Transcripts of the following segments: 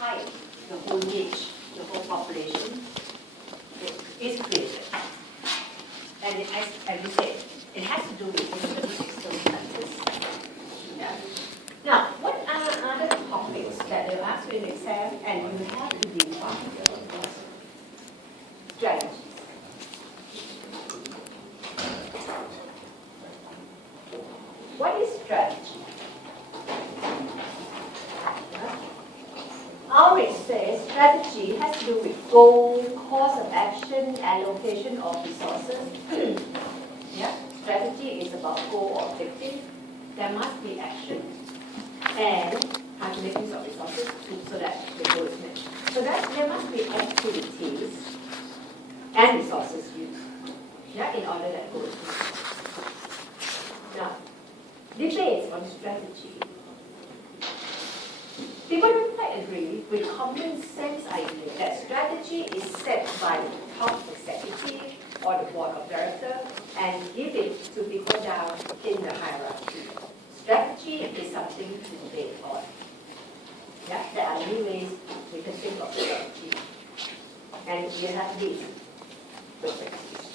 type, the whole niche, the whole population is created. And as we said, it has to do with external factors. Yeah. Now, what are other topics that they'll ask you in exam and you have to define strategies? What is strategy? Ulrich says strategy has to do with goal, course of action, allocation of resources. Yeah? Strategy is about goal or objective. There must be action and calculations of resources so that the goal is met. So that there must be activities and resources used, yeah, in order that goal is met. Now, debates on strategy. People don't quite agree with common sense idea that strategy is set by the top executive or the board of directors and give it to people down in the hierarchy. Strategy is something to debate on. Yeah? There are many ways we can think of strategy. And we have these perspectives.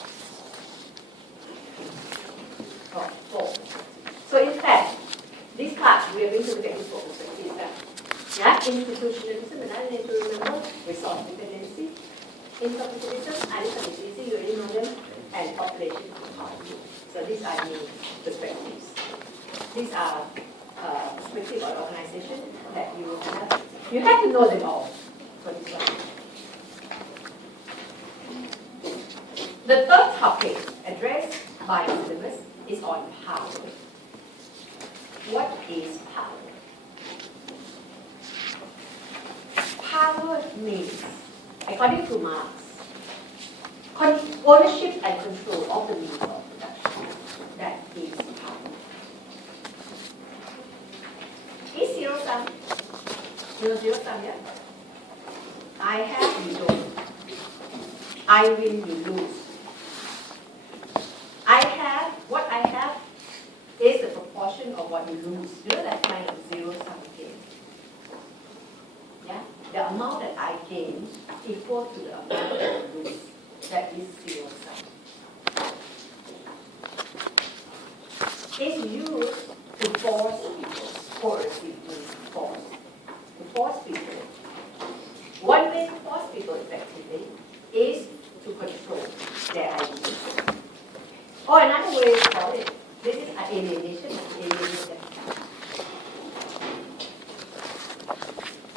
Four. So in fact, this class we are going to look at these four perspectives. Yeah? Institutionalism, another name to remember, resource dependency, interpersonalism, idealism, you already know them, and population equality. So these are new perspectives. These are perspectives of organization that you have to know them all for this one. The third topic addressed by the syllabus is on power. What is power? Power means, according to Marx, ownership and control of the means of production. That is power. Is zero sum? You know zero sum, yeah? I have, you don't. I win, you lose. What I have is the proportion of what you lose. You know that kind of zero sum game? Yeah? The amount that I gain equal to the amount that I lose. That is zero sum. It's used to force people. Coercive means force. To force people. One way to force people effectively is to control their ideas. Or another way to call it, this is alienation.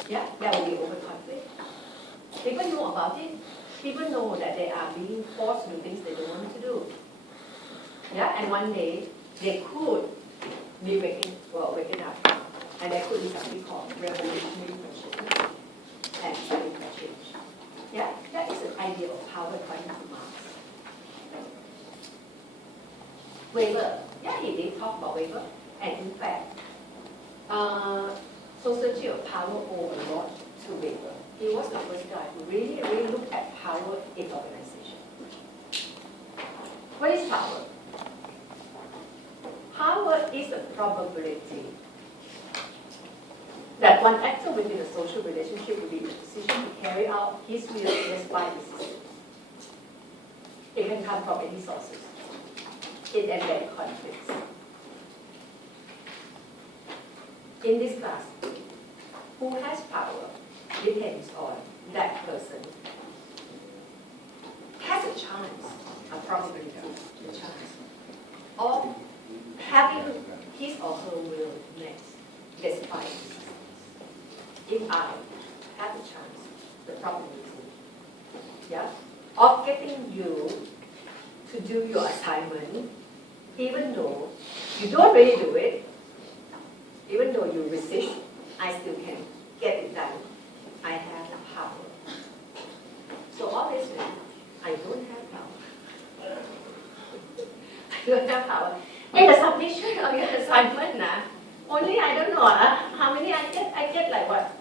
Yeah, that will be over conflict. People know about it. People know that they are being forced to do things they don't want to do. Yeah, and one day they could be waking up, and there could be something called revolutionary consciousness and fighting for change. Yeah, that is an idea of power according to Marx. Weber, yeah, he did talk about Weber, and in fact, sociology of power owed a lot to Weber. He was the first guy who really looked at power in organization. What is power? Power is a probability that one actor within a social relationship will be in a position to carry out his will despite resistance. It can come from any sources. It embeds conflicts. In this class, who has power depends on that person has a chance, a probability, a chance of having his or her will met despite resistance. If I have a chance, the probability, yeah, of getting you to do your assignment, even though you don't really do it, even though you resist, I still can get it done. I have the power. So obviously, I don't have power. I don't have power. In the submission of your assignment, only, I don't know, how many I get? I get like what?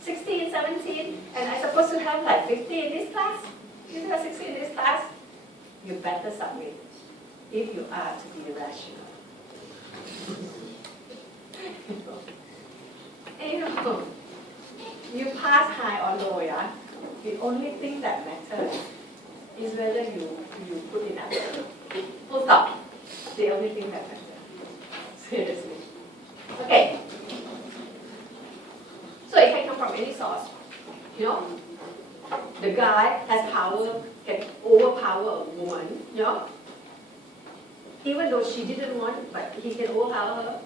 16, 17, and I'm supposed to have like 50 in this class? You have 60 in this class? You better submit if you are to be rational. And you pass only thing that matters is whether you put in effort. Full stop. The only thing that matters. Seriously. Okay. So it can come from any source. You know, the guy has power, can overpower a woman, you know. Even though she didn't want, but he can overpower her.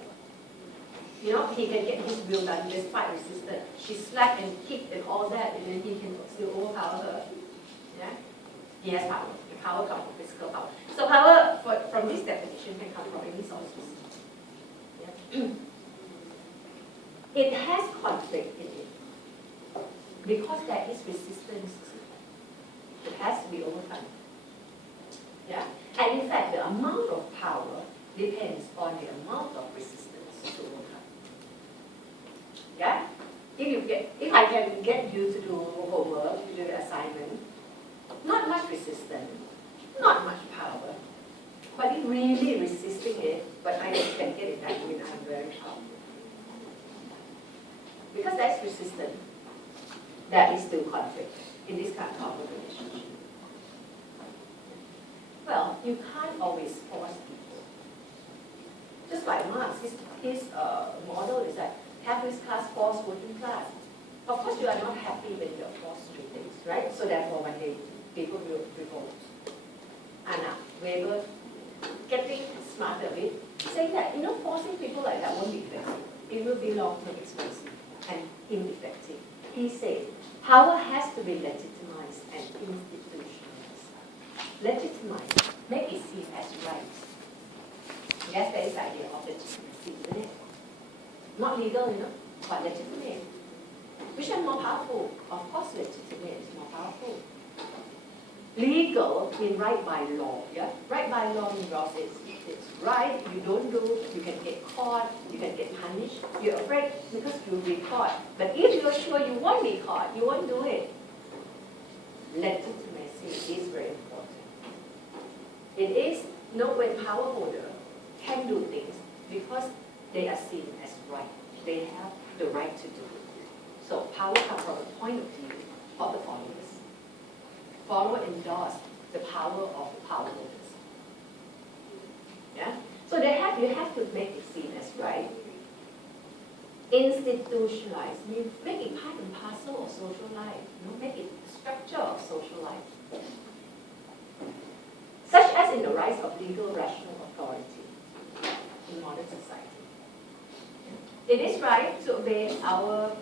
You know, he can get his will done despite resistance. She slapped and kicked and all that, and then he can still overpower her. Yeah? He has power. The power comes from physical power. So power, from this definition, can come from any sources. Yeah? It has conflict in it. Because there is resistance, it has to be overcome. Yeah? And in fact, the amount of power depends on the amount of resistance to overcome. Yeah? If I can get you to do homework, to do the assignment, not much resistance, not much power, but if really resisting it, but I can get it done, I mean, I'm very powerful. Because that's resistance, that is still conflict in this kind of relationship. Well, you can't always force people. Just like Marx, his model is that capitalist class force working class. Of course, you are not happy when you are forced to do things, right? So therefore, one day, people will revolt. Anna Weber, getting smarter with, saying that, you know, forcing people like that won't be effective. It will be long-term expensive and ineffective. He said, power has to be legitimized and institutionalized. Legitimize, make it seem as right. Yes, there is the idea of legitimacy, isn't it? Not legal, you know, but legitimate. Which is more powerful? Of course, legitimate is more powerful. Legal means right by law, yeah? Right by law means it's right, you don't do, you can get caught, you can get punished. You're afraid because you'll be caught. But if you're sure you won't be caught, you won't do it. Legitimacy is very important. It is, you know, when power holder can do things because they are seen as right. They have the right to do it. So power comes from the point of view of the followers. Follower endorse the power of the power holders. Yeah? So you have to make it seen as right. Institutionalize means make it part and parcel of social life. You know, make it structure of social life. Such as in the rise of legal rational authority in modern society. It is right to obey our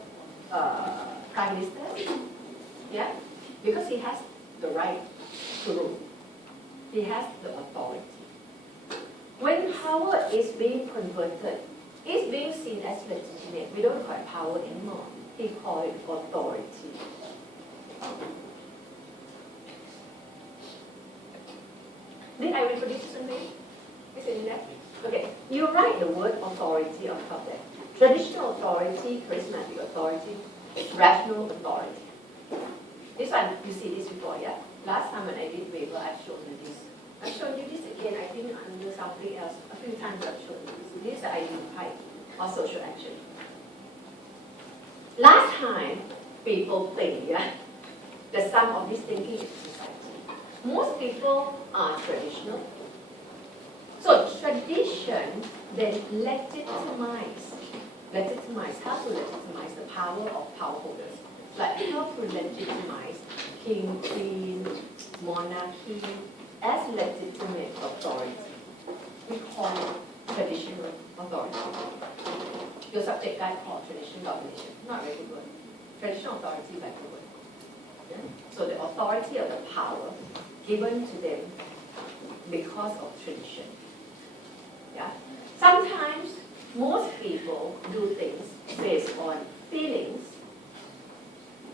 Prime Minister, yeah, because he has the right to rule. He has the authority. When power is being converted, it's being seen as legitimate. We don't call it power anymore. We call it authority. Did I reproduce something? Is it in there? Okay. You write the word authority on top there. Traditional authority, charismatic authority, rational authority. This one, you see this before, yeah? Last time when I did Weber, I've shown you this. I've shown you this again, I think under something else. A few times I've shown you this. This is the ideal type of social action. Last time, people think, yeah, the sum of this thinking is society. Most people are traditional. So tradition then legitimize, how to legitimize the power of power holders. Like how to legitimize king, queen, monarchy as legitimate authority. We call it traditional authority. Your subject guide called traditional domination. Not very good word. Traditional authority, better word. Yeah? So the authority of the power given to them because of tradition. Yeah? Sometimes most people do things based on feelings.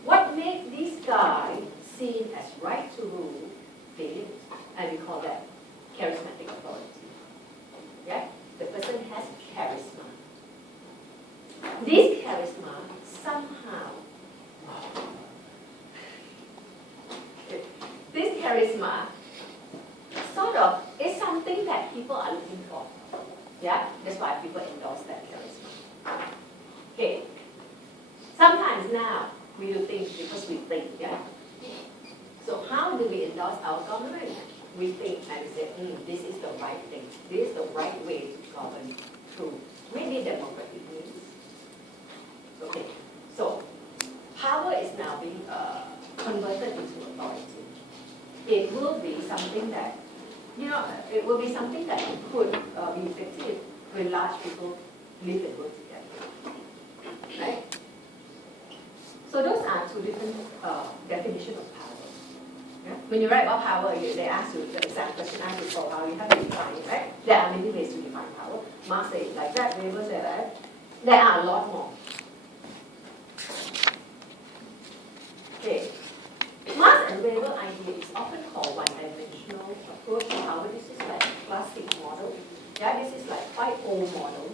What makes this guy seen as right to rule? Feelings, and we call that charismatic authority. Yeah? The person has charisma. This charisma somehow, sort of is something that people are looking for. Yeah? That's why people endorse that charisma. Okay. Sometimes now we do things because we think, yeah? So how do we endorse our government? We think and say, this is the right thing. This is the right way to govern through maybe democratic means. Okay, so power is now being converted into authority. It will be something that, it will be something that could be effective when large people live and work together, right? So those are two different definitions of power. Yeah? When you write about power, they ask you the exact question I asked for power, you have to define it, right? There are many ways to define power. Marx said it like that, Weber said that. There are a lot more. Okay. Marx and Weber idea is often called one-dimensional approach to power. This is like classic model. Yeah, this is like quite old model.